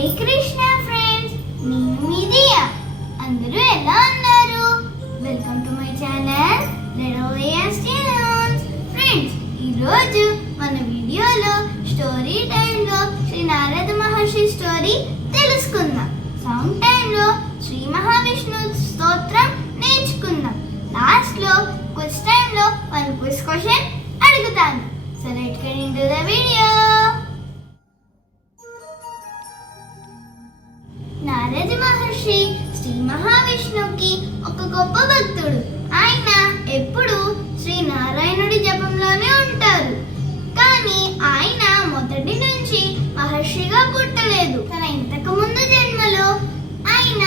Hare Krishna friends, నేను మీ దియా. అందరూ ఎలా ఉన్నారు? Welcome to my channel little Diya's tunes. Friends, ఈరోజు మన వీడియోలో స్టోరీ టైంలో శ్రీ నారద మహర్షి స్టోరీ తెలుసుకుందాం. సాంగ్ టైంలో శ్రీ మహావిష్ణు స్తోత్రం నేర్చుకుందాం. లాస్ట్లో క్విజ్ టైంలో వన్ క్విజ్ క్వశ్చన్ అడుగుతాను. So let's get into the video. Narada Maharshi Shri మహావిష్ణువుకి ఒక గొప్ప భక్తుడు. ఆయన ఎప్పుడు శ్రీ నారాయణుడి జపంలోనే ఉంటారు. కానీ ఆయన మొదటి నుంచి మహర్షిగా పుట్టలేదు. తన ఇంతకు ముందు జన్మలో ఆయన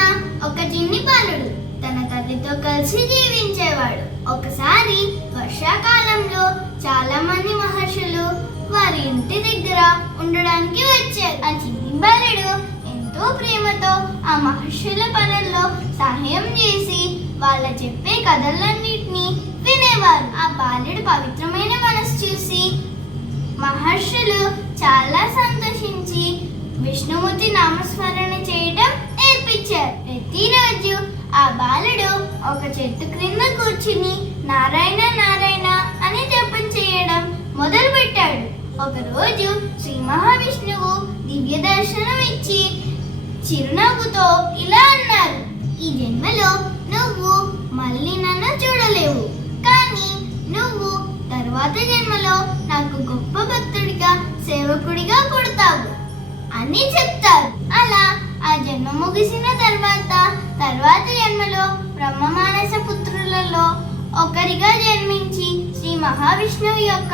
ఒక చిన్ని బాలుడు తన తల్లితో కలిసి జీవించేవాడు. ఒకసారి వర్షాకాలంలో చాలా మంది మహర్షులు వారి ఇంటి దగ్గర ఉండడానికి వచ్చారు. ఆ చిన్ని బాలుడు ఎంతో ప్రేమతో ఆ మహర్షుల పనుల్లో సహాయం చేసి వాళ్ళ చెప్పే కథలన్నిటినీ వినేవారు. ఆ బాలుడు పవిత్రమైన మనసు చూసి మహర్షులు చాలా సంతోషించి విష్ణుమూర్తి నామస్మరణ చేయడం నేర్పించారు. ప్రతిరోజు ఆ బాలుడు ఒక చెట్టు క్రింద కూర్చుని నారాయణ నారాయణ అని జపం చేయడం మొదలు పెట్టాడు. ఒకరోజు శ్రీ మహావిష్ణువు దివ్య దర్శనం ఇచ్చి చిరునవ్వుతో ఇలా అన్నారు, ఈ జన్మలో నువ్వు మళ్ళీ నన్ను చూడలేవు, కానీ నువ్వు తర్వాత జన్మలో నాకు గొప్ప భక్తుడిగా సేవకుడిగా పుడతావు అని చెప్తారు. అలా ఆ జన్మ ముగిసిన తర్వాత జన్మలో బ్రహ్మ మానస పుత్రులలో ఒకరిగా జన్మించి శ్రీ మహావిష్ణువు యొక్క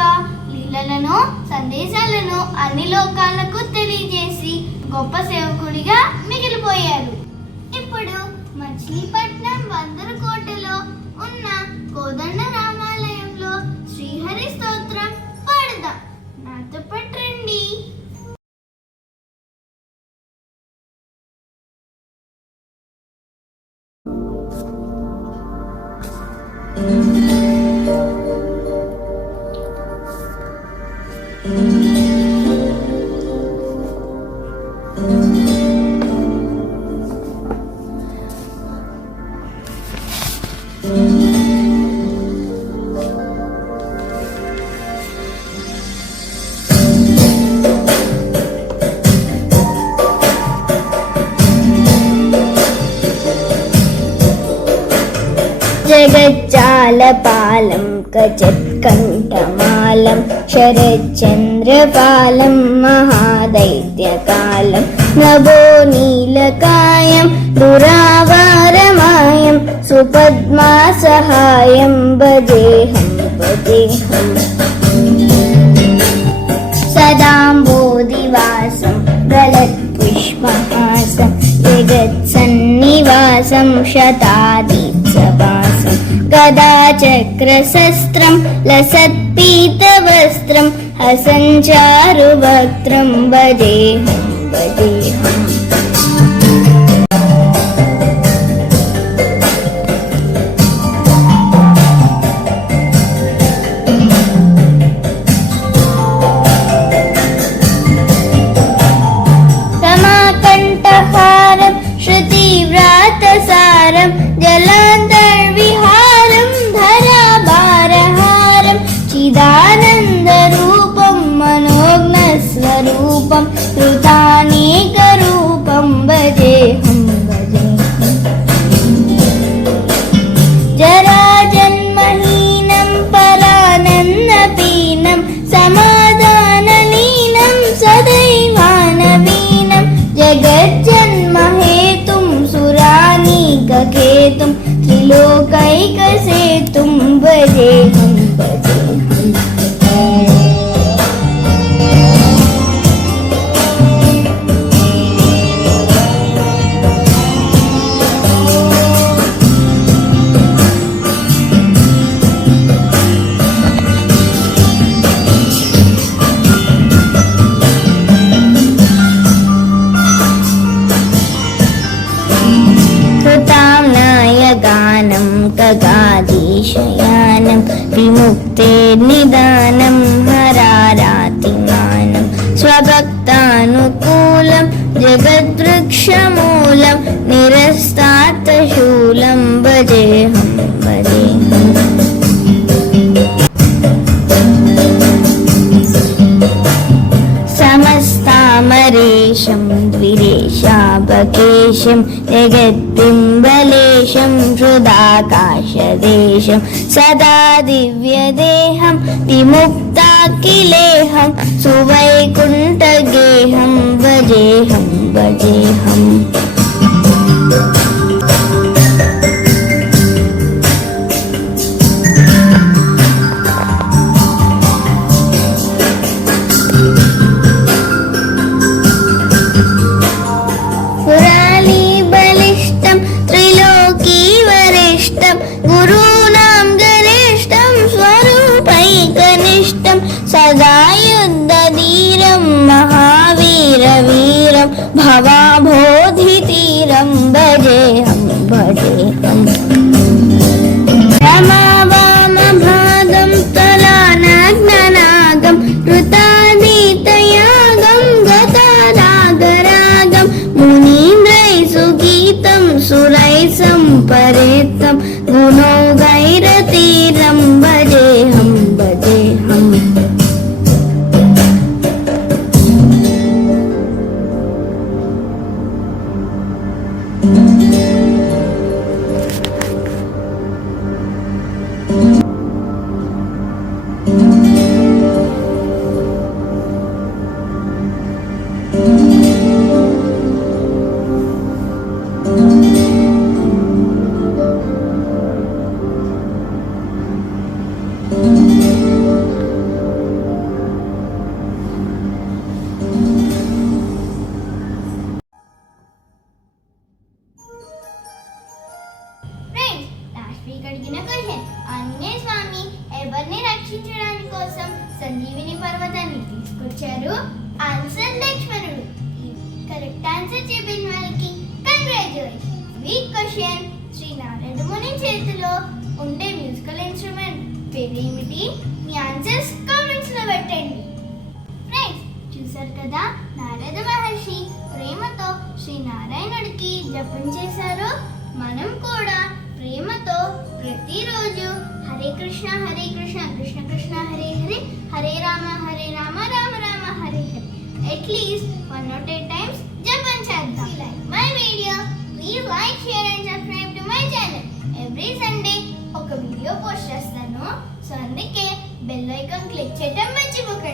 లీలలను సందేశాలను అన్ని లోకాలకు తెలియజేసి గొప్ప సేవకుడిగా మిగిలిపోయారు. ఇప్పుడు మచిలీపట్నం వందరకోటలో ఉన్న కోదండ రామాలయంలో శ్రీహరి స్తోత్రం పాడదాం. నాతో పట్టండి. జగజ్జాలపాలం కచత్కంఠమాలం శరచంద్రపాలం మహాదైత్యకాలం నభోనీలకాయం దురావారమాయం సుపద్మాసహాయం భజేహం సదాంబోధివాసం గలత్పుష్పహాసం జగత్సన్నివాసం శతాదీప్సవాసం గదాచక్రశస్త్రం లసత్పీతవస్త్రం హసంచారువక్త్రం భజేహం రమాకంఠహారం శృతివ్రాతసారం జలాంతర్విహారం ధరాభారహారం చిదానందరూపం మనోజ్ఞస్వరూపం కృతానేకరూపం पुलकेशं जगत्पिम्बलेशं हृदाकाशदेशं सदा दिव्यदेहं विमुक्ताखिलेहं सुवैकुण्ठगेहं भजेऽहं भजेऽहम् सदा युद्धधीरं महावीरवीरं भवाबोधितीरं भजेऽहं भजेऽहम् रमावामभागं तलानग्ननागं ऋतादितयागं गतारागरागं मुनीन्द्रैः सुगीतं सुरैः सम्परेतं गुणौघैरतीरं भजेऽहं भजेऽहम् ఆంజనేయ స్వామి ఎవరిని రక్షించడానికి కోసం సంజీవిని పర్వతాన్ని తీసుకొచ్చారు? ఆన్సర్ లక్ష్మణుడు. కరెక్ట్ ఆన్సర్ చెప్పిన వాళ్ళకి congratulations. Week question, Shri Narada Muni చేతిలో ఉండే మ్యూజికల్ ఇన్స్ట్రుమెంట్ పేరేమిటి? మీ ఆన్సర్స్ కామెంట్స్ లో పెట్టండి. ఫ్రెండ్స్, చూసారు కదా నారద మహర్షి ప్రేమతో శ్రీ నారాయణుడికి జపం చేశారు. మనం కూడా ప్రేమతో ప్రతిరోజు హరే కృష్ణ కృష్ణ కృష్ణ హరే హరే, హరే రామ రామ రామ హరే హరే అట్లీస్ట్ 108 times జపం చేద్దాం. Like my video, please like, share and subscribe to my channel. Every Sunday ఒక వీడియో పోస్ట్ చేస్తాను. సో అందుకే బెల్ ఐకాన్ క్లిక్ చేయడం మర్చిపోకండి.